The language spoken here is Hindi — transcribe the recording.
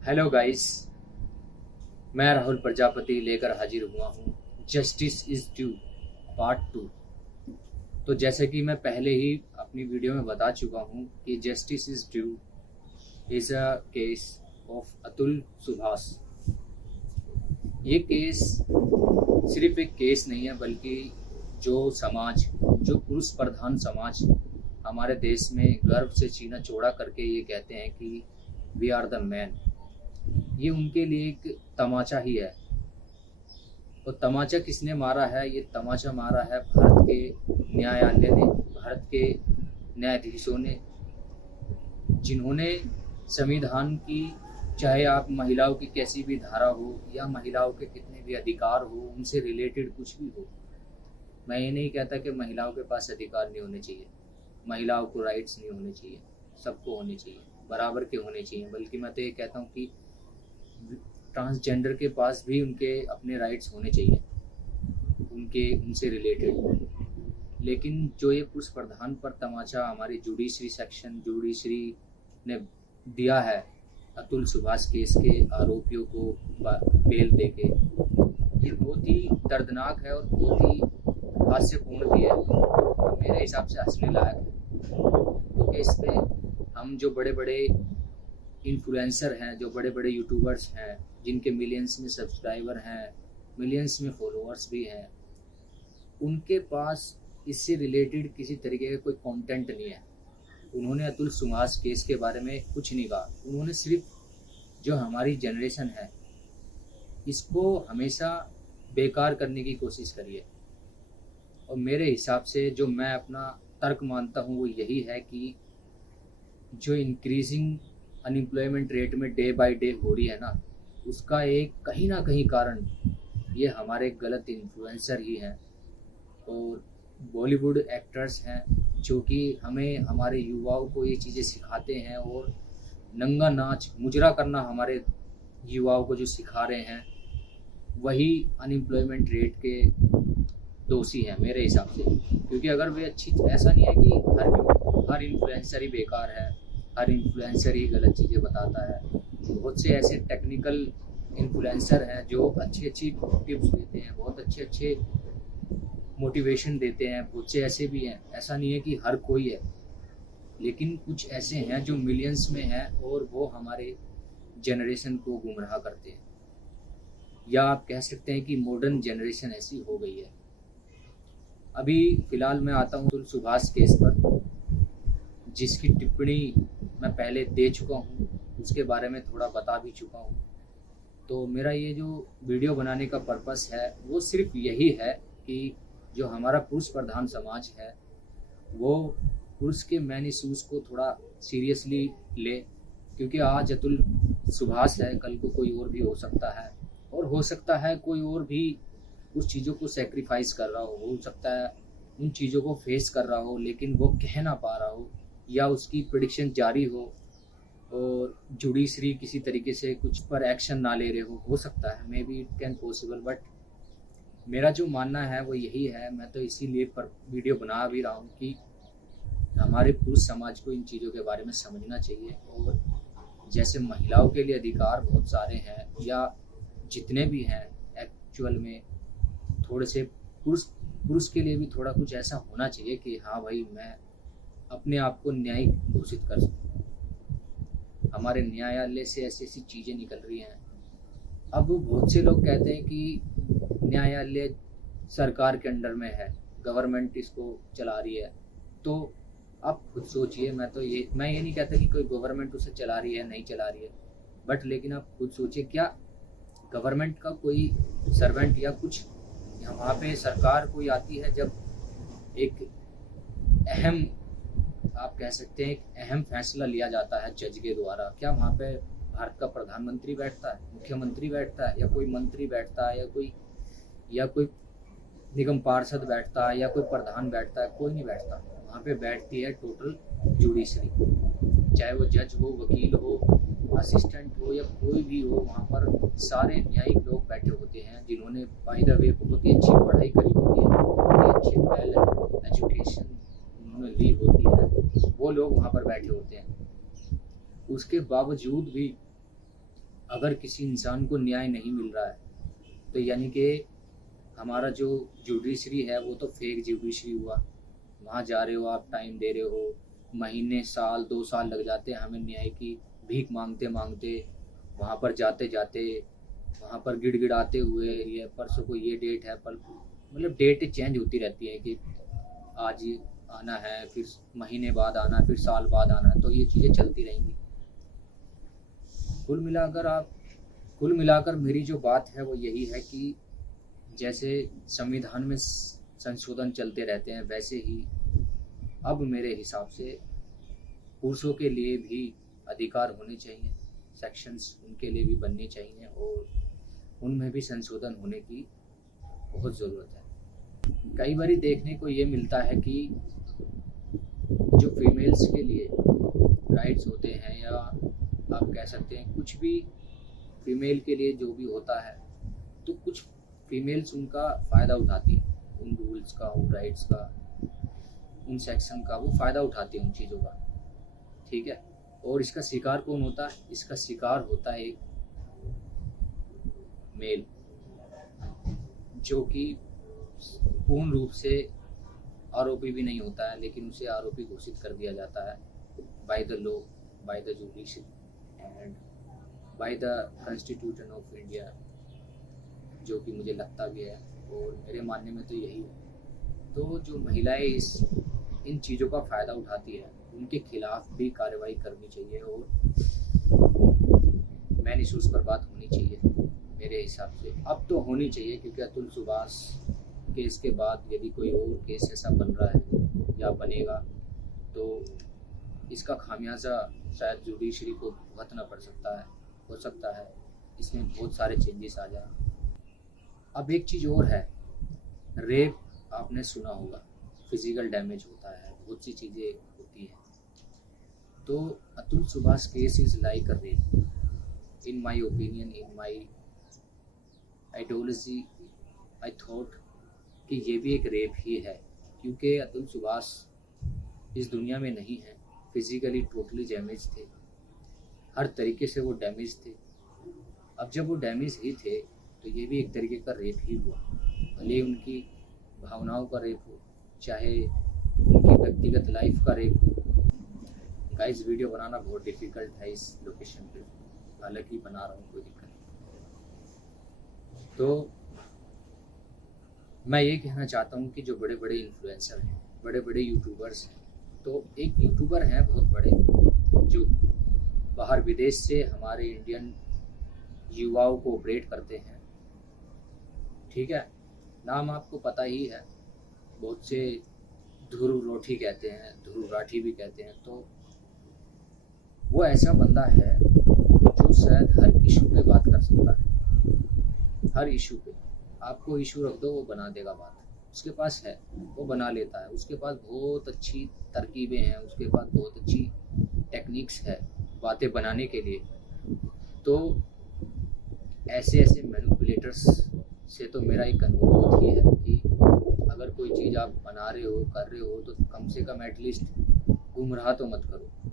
हेलो गाइस, मैं राहुल प्रजापति लेकर हाजिर हुआ हूँ जस्टिस इज ड्यू पार्ट 2। तो जैसे कि मैं पहले ही अपनी वीडियो में बता चुका हूँ कि justice is due is a case of Atul Subhash. ये केस सिर्फ एक केस नहीं है, बल्कि जो पुरुष प्रधान समाज हमारे देश में गर्व से सीना चौड़ा करके ये कहते हैं कि वी आर द मैन, ये उनके लिए एक तमाचा ही है। और तमाचा किसने मारा है? ये तमाचा मारा है भारत के न्यायालय ने, भारत के न्यायाधीशों ने, जिन्होंने संविधान की, चाहे आप महिलाओं की कैसी भी धारा हो या महिलाओं के कितने भी अधिकार हो, उनसे रिलेटेड कुछ भी हो। मैं ये नहीं कहता कि महिलाओं के पास अधिकार नहीं होने चाहिए, महिलाओं को राइट्स नहीं होने चाहिए, सबको होने चाहिए, बराबर के होने चाहिए। बल्कि मैं तो ये कहता हूँ कि ट्रांसजेंडर के पास भी उनके अपने राइट्स होने चाहिए, उनसे रिलेटेड। लेकिन जो ये पुरुष प्रधान पर तमाचा हमारी जुडिशरी ने दिया है अतुल सुभाष केस के आरोपियों को बेल देके, ये बहुत ही दर्दनाक है और बहुत ही हास्यपूर्ण भी है। मेरे हिसाब से हंसने लायक है, क्योंकि इस पे हम जो बड़े बड़े इन्फ्लुएंसर हैं, जो बड़े बड़े यूट्यूबर्स हैं, जिनके मिलियंस में सब्सक्राइबर हैं, मिलियंस में फॉलोअर्स भी हैं, उनके पास इससे रिलेटेड किसी तरीके का कोई कंटेंट नहीं है। उन्होंने अतुल सुभाष केस के बारे में कुछ नहीं कहा। उन्होंने सिर्फ जो हमारी जनरेशन है इसको हमेशा बेकार करने की कोशिश करी है। और मेरे हिसाब से जो मैं अपना तर्क मानता हूँ वो यही है कि जो इंक्रीजिंग अनएम्प्लॉयमेंट रेट में डे बाय डे हो रही है ना, उसका एक कहीं ना कहीं कारण ये हमारे गलत इन्फ्लुएंसर ही हैं और बॉलीवुड एक्टर्स हैं, जो कि हमें, हमारे युवाओं को ये चीज़ें सिखाते हैं और नंगा नाच मुजरा करना हमारे युवाओं को जो सिखा रहे हैं, वही अनएम्प्लॉयमेंट रेट के दोषी हैं मेरे हिसाब से। क्योंकि अगर वे अच्छी, ऐसा नहीं है कि हर इन्फ्लुएंसर ही बेकार है, हर इन्फ्लुएंसर ही गलत चीज़ें बताता है। बहुत से ऐसे टेक्निकल इन्फ्लुएंसर हैं जो अच्छी अच्छी टिप्स देते हैं, बहुत अच्छे अच्छे मोटिवेशन देते हैं, बहुत से ऐसे भी हैं। ऐसा नहीं है कि हर कोई है, लेकिन कुछ ऐसे हैं जो मिलियंस में हैं और वो हमारे जनरेशन को गुमराह करते हैं। या आप कह सकते हैं कि मॉडर्न जनरेशन ऐसी हो गई है। अभी फ़िलहाल मैं आता हूँ सुभाष केस पर, जिसकी टिप्पणी मैं पहले दे चुका हूँ, उसके बारे में थोड़ा बता भी चुका हूँ। तो मेरा ये जो वीडियो बनाने का पर्पस है वो सिर्फ यही है कि जो हमारा पुरुष प्रधान समाज है वो पुरुष के मैन इश्यूज़ को थोड़ा सीरियसली ले। क्योंकि आज अतुल सुभाष है, कल को कोई और भी हो सकता है, और हो सकता है कोई और भी उस चीज़ों को सेक्रीफाइस कर रहा हो सकता है उन चीज़ों को फेस कर रहा हो, लेकिन वो कह ना पा रहा हो, या उसकी प्रेडिक्शन जारी हो और जुडिशरी किसी तरीके से कुछ पर एक्शन ना ले रहे हो सकता है, may be it can possible. But मेरा जो मानना है वो यही है, मैं तो इसीलिए पर वीडियो बना भी रहा हूँ कि हमारे पुरुष समाज को इन चीज़ों के बारे में समझना चाहिए। और जैसे महिलाओं के लिए अधिकार बहुत सारे हैं, या जितने भी हैं एक्चुअल में, थोड़े से पुरुष के लिए भी थोड़ा कुछ ऐसा होना चाहिए कि हाँ भाई, मैं अपने आप को न्यायिक घोषित कर सकूँ। हमारे न्यायालय से ऐसी ऐसी चीज़ें निकल रही हैं। अब बहुत से लोग कहते हैं कि न्यायालय सरकार के अंडर में है, गवर्नमेंट इसको चला रही है। तो आप खुद सोचिए, मैं ये नहीं कहता कि कोई गवर्नमेंट उसे चला रही है, नहीं चला रही है, बट लेकिन आप खुद सोचिए, क्या गवर्नमेंट का कोई सर्वेंट या कुछ वहाँ पे सरकार कोई आती है जब एक अहम, आप कह सकते हैं एक अहम फैसला लिया जाता है जज के द्वारा, क्या वहाँ पे भारत का प्रधानमंत्री बैठता है, मुख्यमंत्री बैठता है, या कोई मंत्री बैठता है, या कोई निगम पार्षद बैठता है, या कोई प्रधान बैठता है? कोई नहीं बैठता। वहाँ पे बैठती है टोटल जुडिशरी, चाहे वो जज हो, वकील हो, असिस्टेंट हो, या कोई भी हो। वहाँ पर सारे न्यायिक लोग बैठे होते हैं जिन्होंने बाय द वे बहुत ही अच्छी पढ़ाई करी होती है, बहुत ही अच्छी वेल एजुकेशन उन्होंने ली होती है, वो लोग वहाँ पर बैठे होते हैं। उसके बावजूद भी अगर किसी इंसान को न्याय नहीं मिल रहा है तो यानी कि हमारा जो जुडिशरी है वो तो फेक जुडिशरी हुआ। वहाँ जा रहे हो आप, टाइम दे रहे हो, महीने साल 2 साल लग जाते हैं हमें न्याय की भीख मांगते मांगते, वहाँ पर जाते जाते, वहाँ पर गिड़गिड़ाते हुए, ये परसों को ये डेट है, पर मतलब डेट चेंज होती रहती है कि आज ही आना है, फिर महीने बाद आना है, फिर साल बाद आना है, तो ये चीज़ें चलती रहेंगी। कुल मिलाकर मेरी जो बात है वो यही है कि जैसे संविधान में संशोधन चलते रहते हैं, वैसे ही अब मेरे हिसाब से पुरुषों के लिए भी अधिकार होने चाहिए, सेक्शंस उनके लिए भी बनने चाहिए और उनमें भी संशोधन होने की बहुत ज़रूरत है। कई बार देखने को ये मिलता है कि जो फीमेल्स के लिए राइट्स होते हैं, या आप कह सकते हैं कुछ भी फीमेल के लिए जो भी होता है, तो कुछ फीमेल्स उनका फ़ायदा उठाती हैं, उन रूल्स का, उन राइट्स का, उन सेक्शन का वो फ़ायदा उठाती हैं उन चीज़ों का, ठीक है। और इसका शिकार कौन होता है? इसका शिकार होता है एक मेल, जो कि पूर्ण रूप से आरोपी भी नहीं होता है, लेकिन उसे आरोपी घोषित कर दिया जाता है by the law, by the judiciary and by the constitution of India, जो कि मुझे लगता भी है और मेरे मानने में तो यही है। तो जो महिलाएं इन चीज़ों का फ़ायदा उठाती है, उनके खिलाफ भी कार्रवाई करनी चाहिए और मैन इशूज़ पर बात होनी चाहिए मेरे हिसाब से। अब तो होनी चाहिए, क्योंकि अतुल सुभाष केस के बाद यदि कोई और केस ऐसा बन रहा है या बनेगा तो इसका खामियाजा शायद जुडिशरी को भुगतना पड़ सकता है, हो सकता है इसमें बहुत सारे चेंजेस आ जाए। अब एक चीज़ और है, रेप आपने सुना होगा, फिजिकल डैमेज होता है, बहुत सी चीज़ें होती हैं। तो Atul Subhash case is like a rape in my opinion, in my ideology. I thought कि ये भी एक रेप ही है, क्योंकि अतुल सुभाष इस दुनिया में नहीं है, फिजिकली टोटली डैमेज थे, हर तरीके से वो डैमेज थे। अब जब वो डैमेज ही थे तो ये भी एक तरीके का रेप ही हुआ, भले उनकी भावनाओं का रेप हो, चाहे उनकी व्यक्तिगत लाइफ का रेप हो। गाइस, वीडियो बनाना बहुत डिफ़िकल्ट है इस लोकेशन पे, हालांकि बना रहा हूँ, कोई दिक्कत नहीं। तो मैं ये कहना चाहता हूँ कि जो बड़े बड़े इन्फ्लुएंसर हैं, बड़े बड़े यूट्यूबर्स हैं, तो एक यूट्यूबर हैं बहुत बड़े जो बाहर विदेश से हमारे इंडियन युवाओं को ऑपरेट करते हैं, ठीक है, नाम आपको पता ही है, बहुत से ध्रुव रोठी कहते हैं, ध्रुव राठी भी कहते हैं। तो वो ऐसा बंदा है जो शायद हर इशू पे बात कर सकता है, हर इशू पे आपको इशू रख दो वो बना देगा बात, उसके पास है, वो बना लेता है, उसके पास बहुत अच्छी तरकीबें हैं, उसके पास बहुत अच्छी टेक्निक्स है बातें बनाने के लिए। तो ऐसे मैनिपुलेटर्स से तो मेरा एक अनुरोध ही है कि अगर कोई चीज़ आप बना रहे हो, कर रहे हो, तो कम से कम एटलीस्ट गुमराह तो मत करो।